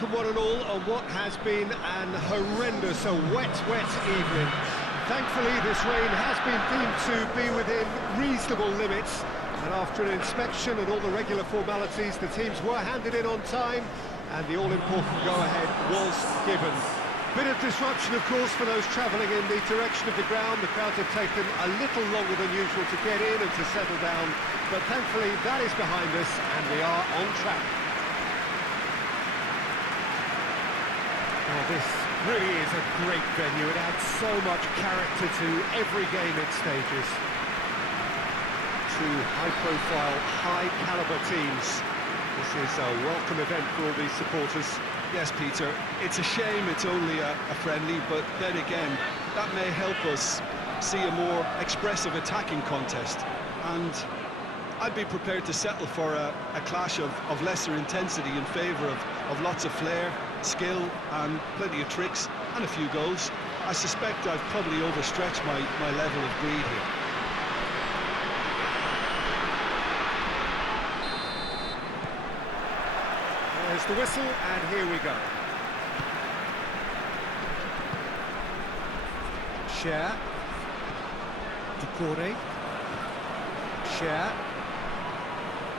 welcome one and all on what has been an horrendous, wet evening. Thankfully, this rain has been deemed to be within reasonable limits, and after an inspection and all the regular formalities, the teams were handed in on time, and the all-important go-ahead was given. Bit of disruption, of course, for those travelling in the direction of the ground. The crowds have taken a little longer than usual to get in and to settle down, but thankfully that is behind us, and we are on track. Well, this really is a great venue. It adds so much character to every game it stages. Two high-profile, high-caliber teams. This is a welcome event for all these supporters. Yes, Peter, it's a shame it's only a friendly, but then again, that may help us see a more expressive attacking contest. And I'd be prepared to settle for a clash of lesser intensity in favour of lots of flair, skill and plenty of tricks and a few goals. I suspect I've probably overstretched my level of greed here. There's the whistle, and here we go. Cher. Ducouré. Cher.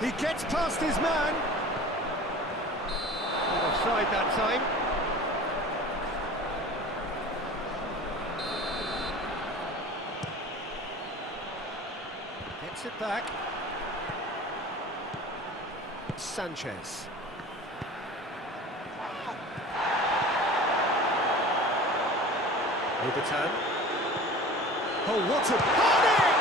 He gets past his man. Offside that time. Gets it back. Sanchez. Obertan. Oh, what a panic!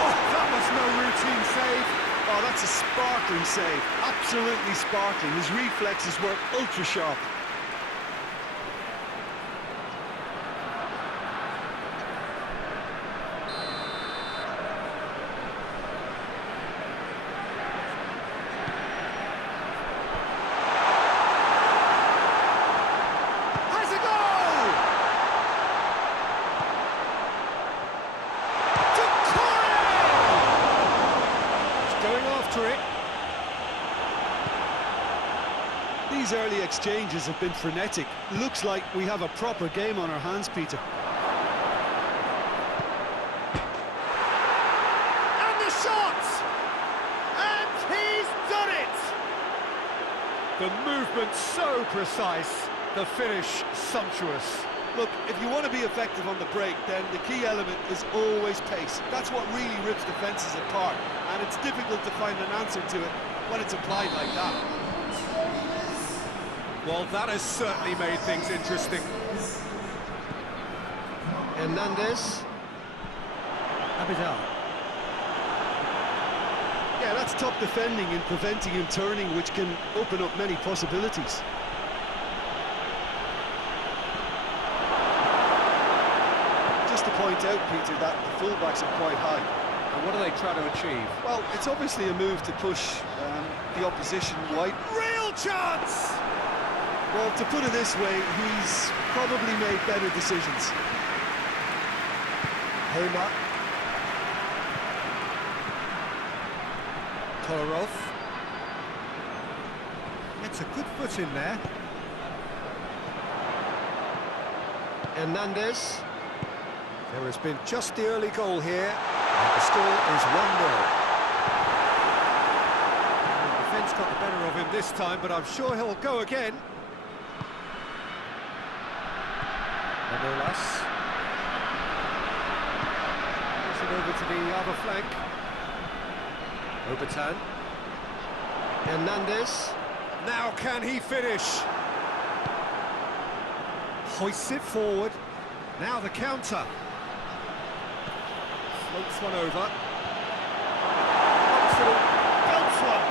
Oh, that was no routine save. Oh, that's a sparkling save. Absolutely sparkling. His reflexes were ultra sharp. These early exchanges have been frenetic. Looks like we have a proper game on our hands, Peter. And the shot! And he's done it! The movement so precise, the finish sumptuous. Look, if you want to be effective on the break, then the key element is always pace. That's what really rips defences apart, and it's difficult to find an answer to it when it's applied like that. Well, that has certainly made things interesting. Hernandez. Abidal. Yeah, that's top defending and preventing him turning, which can open up many possibilities. Just to point out, Peter, that the fullbacks are quite high. And what are they trying to achieve? Well, it's obviously a move to push the opposition wide. Real chance! Well, to put it this way, he's probably made better decisions. Homer. Kolarov. Gets a good foot in there. Hernandez. There has been just the early goal here, and the score is 1-0. The defence got the better of him this time, but I'm sure he'll go again. Manolas. Push it over to the other flank. Obertan. Hernandez. Now can he finish? Hoists it forward. Now the counter. Floats one over. Belts one.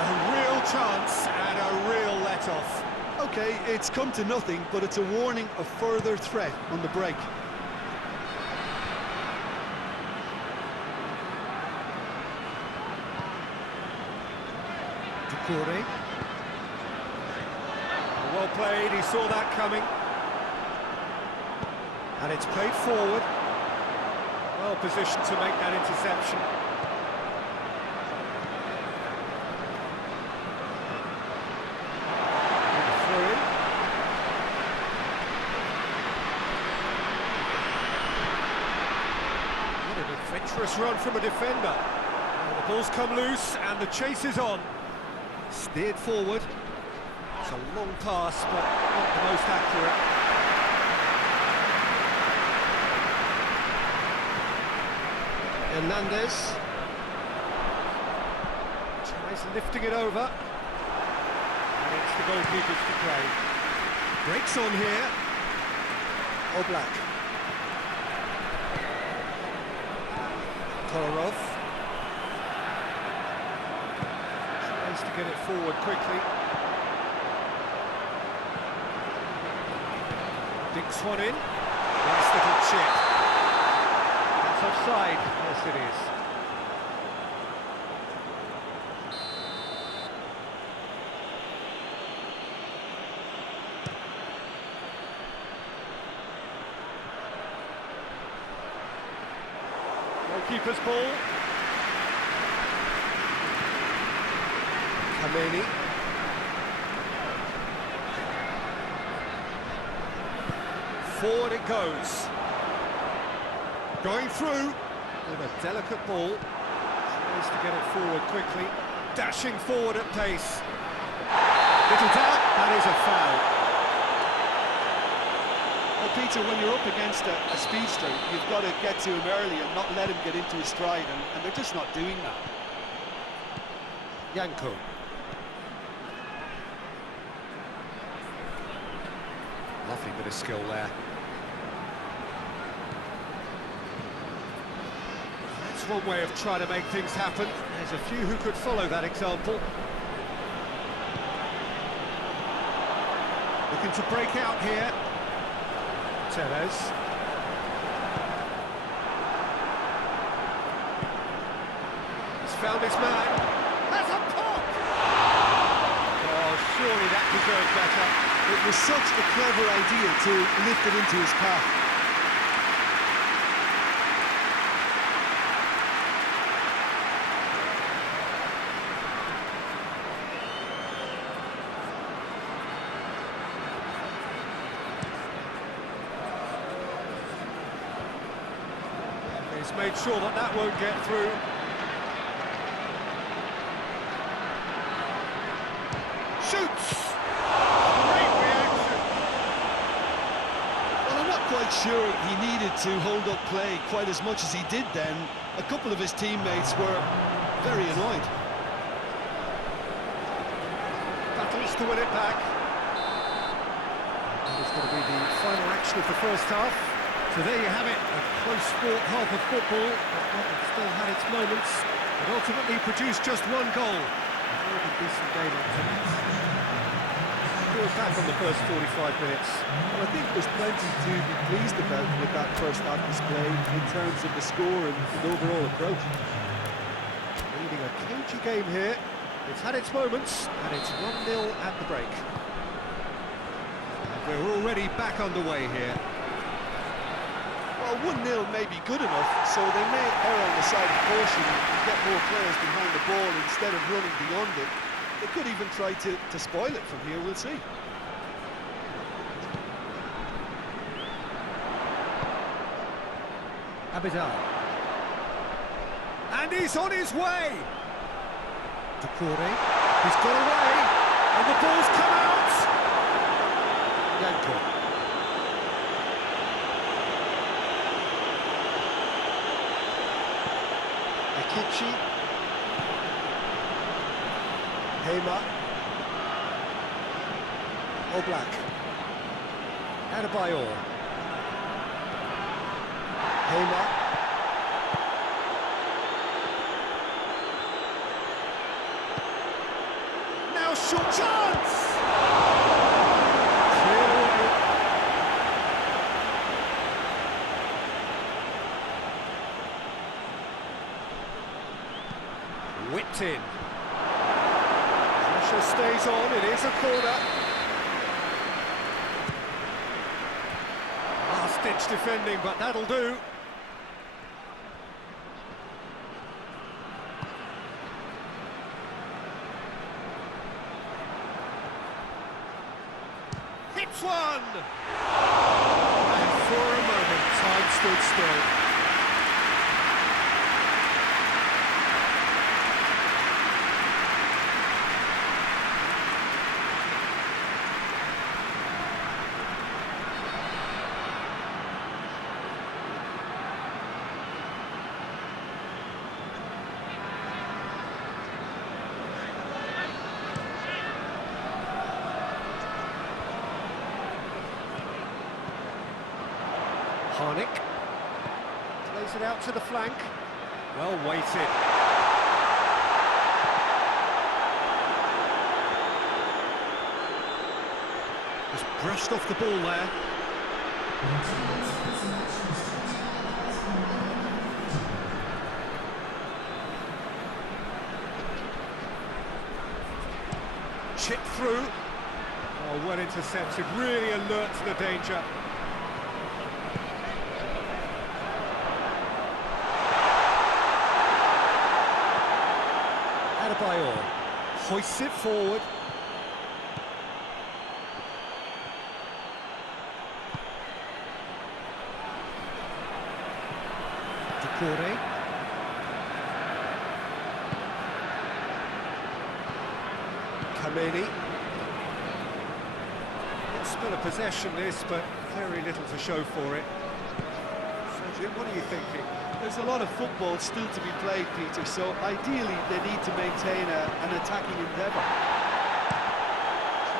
A real chance and a real let-off. Okay, it's come to nothing, but it's a warning of further threat on the break. Ducouré. Well played, he saw that coming. And it's played forward. Well positioned to make that interception. dexterous run from a defender. Well, the ball's come loose and the chase is on. Steered forward. It's a long pass, but not the most accurate. Hernandez tries lifting it over, and it's the goalkeepers to play. Breaks on here. Oblak. Kolarov tries to get it forward quickly. Dinks one in. Nice little chip. That's offside. Yes, it is. Goalkeeper's ball. Kameni. Forward it goes. Going through with a delicate ball. Tries to get it forward quickly. Dashing forward at pace. Little doubt, that is a foul. Well, Peter, when you're up against a speedster, you've got to get to him early and not let him get into his stride, and they're just not doing that. Yanko. Lovely bit of skill there. That's one way of trying to make things happen. There's a few who could follow that example. Looking to break out here. Tevez. He's found his man. That's a pop! Oh, surely that deserves better. It was such a clever idea to lift it into his path. He's made sure that that won't get through. Shoots! Great reaction! Well, I'm not quite sure he needed to hold up play quite as much as he did then. A couple of his teammates were very annoyed. Battles to win it back. That is going to be the final action of the first half. So there you have it, a close-fought half of football, but one that still had its moments, but ultimately produced just one goal. A very decent game up to that. Feels back on the first 45 minutes. Well, I think there's plenty to be pleased about with that first half display in terms of the score and overall approach. Leading a cagey game here. It's had its moments, and it's 1-0 at the break. And we're already back underway here. Well, 1-0 may be good enough, so they may err on the side of caution and get more players behind the ball instead of running beyond it. They could even try to spoil it from here, we'll see. Abidal. And he's on his way! Decore. He's got away, and the ball's come out! Yanko. Akichi. Hema. Oblak. Adebayor. Hema. Now short chance! Cleared away. Whipped in. Pressure stays on, it is a corner. Last-ditch defending, but that'll do. Hits one! And for a moment, time stood still. Harnick. Plays it out to the flank. Well weighted. Just brushed off the ball there. Chip through. Oh, well intercepted, really alert to the danger. Adebayor hoists it forward. Decore. Kameni. It's still a possession this, but very little to show for it. So Jim, what are you thinking? There's a lot of football still to be played, Peter, so ideally they need to maintain an attacking endeavour.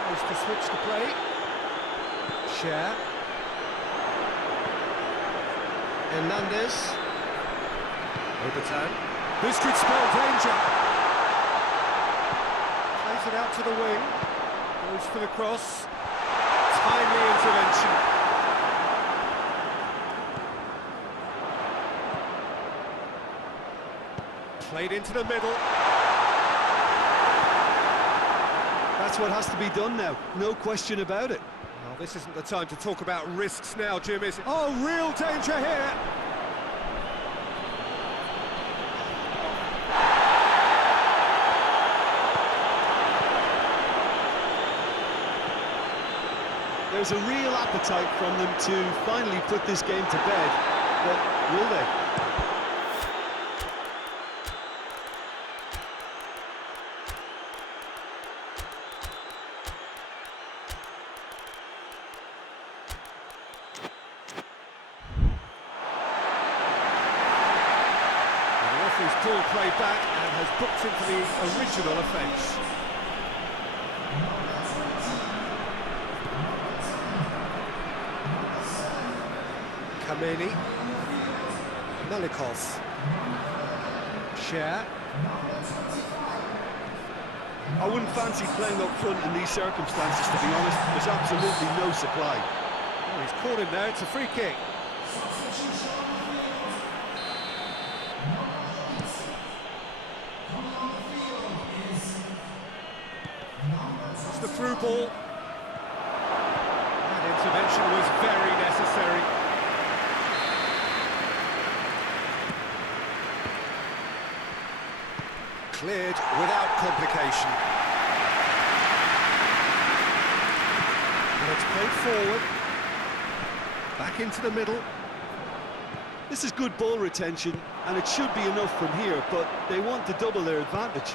Tries to switch the play. Share. Hernandez. Obertan. This could spell danger. Plays it out to the wing. Goes for the cross. Timely intervention. Played into the middle. That's what has to be done now, no question about it. Well, this isn't the time to talk about risks now, Jim, is it? Oh, real danger here! There's a real appetite from them to finally put this game to bed, but will they? He's pulled play back and has booked into the original offence. Kameni. Melikov. Share. I wouldn't fancy playing up front in these circumstances, to be honest. There's absolutely no supply. Oh, he's caught him there, it's a free kick. It's the through ball. That intervention was very necessary. Cleared without complication. And it's played forward. Back into the middle. This is good ball retention, and it should be enough from here, but they want to double their advantage.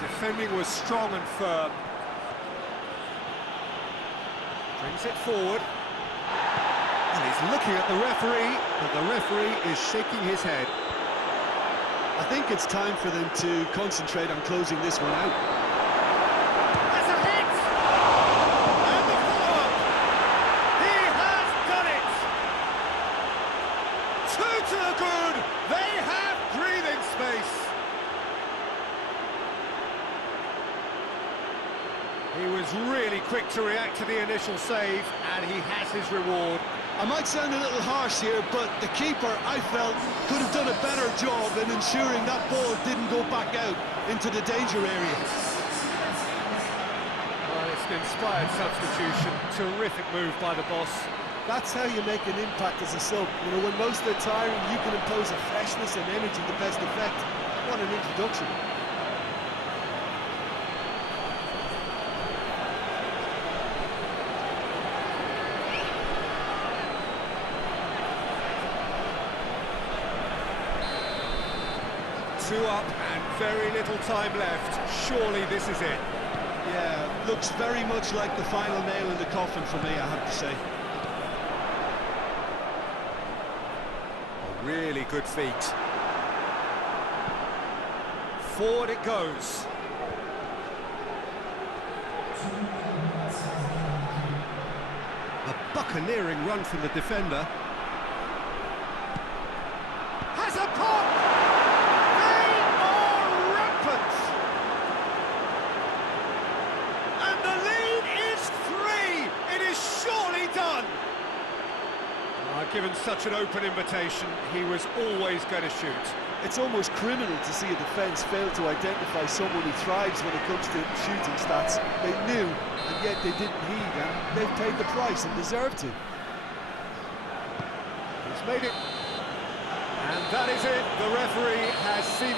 Defending was strong and firm. Brings it forward. And he's looking at the referee, but the referee is shaking his head. I think it's time for them to concentrate on closing this one out. That's a hit! And the follow-up! He has done it! Two to the good! They have breathing space! He was really quick to react to the initial save, and he has his reward. I might sound a little harsh here, but the keeper, I felt, could have done a better job in ensuring that ball didn't go back out into the danger area. Well, it's an inspired substitution. Terrific move by the boss. That's how you make an impact as a sub. You know, when most are tiring, you can impose a freshness and energy to best effect. What an introduction. Two up and very little time left. Surely this is it. Yeah, looks very much like the final nail in the coffin for me, I have to say. Really good feet. Forward it goes. buccaneering run from the defender. Has a pop! They are rampant! And the lead is 3! It is surely done! Given such an open invitation, he was always going to shoot. It's almost criminal to see a defence fail to identify someone who thrives when it comes to shooting stats. They knew, and yet they didn't heed, and they've paid the price and deserve to. He's made it. And that is it. The referee has seen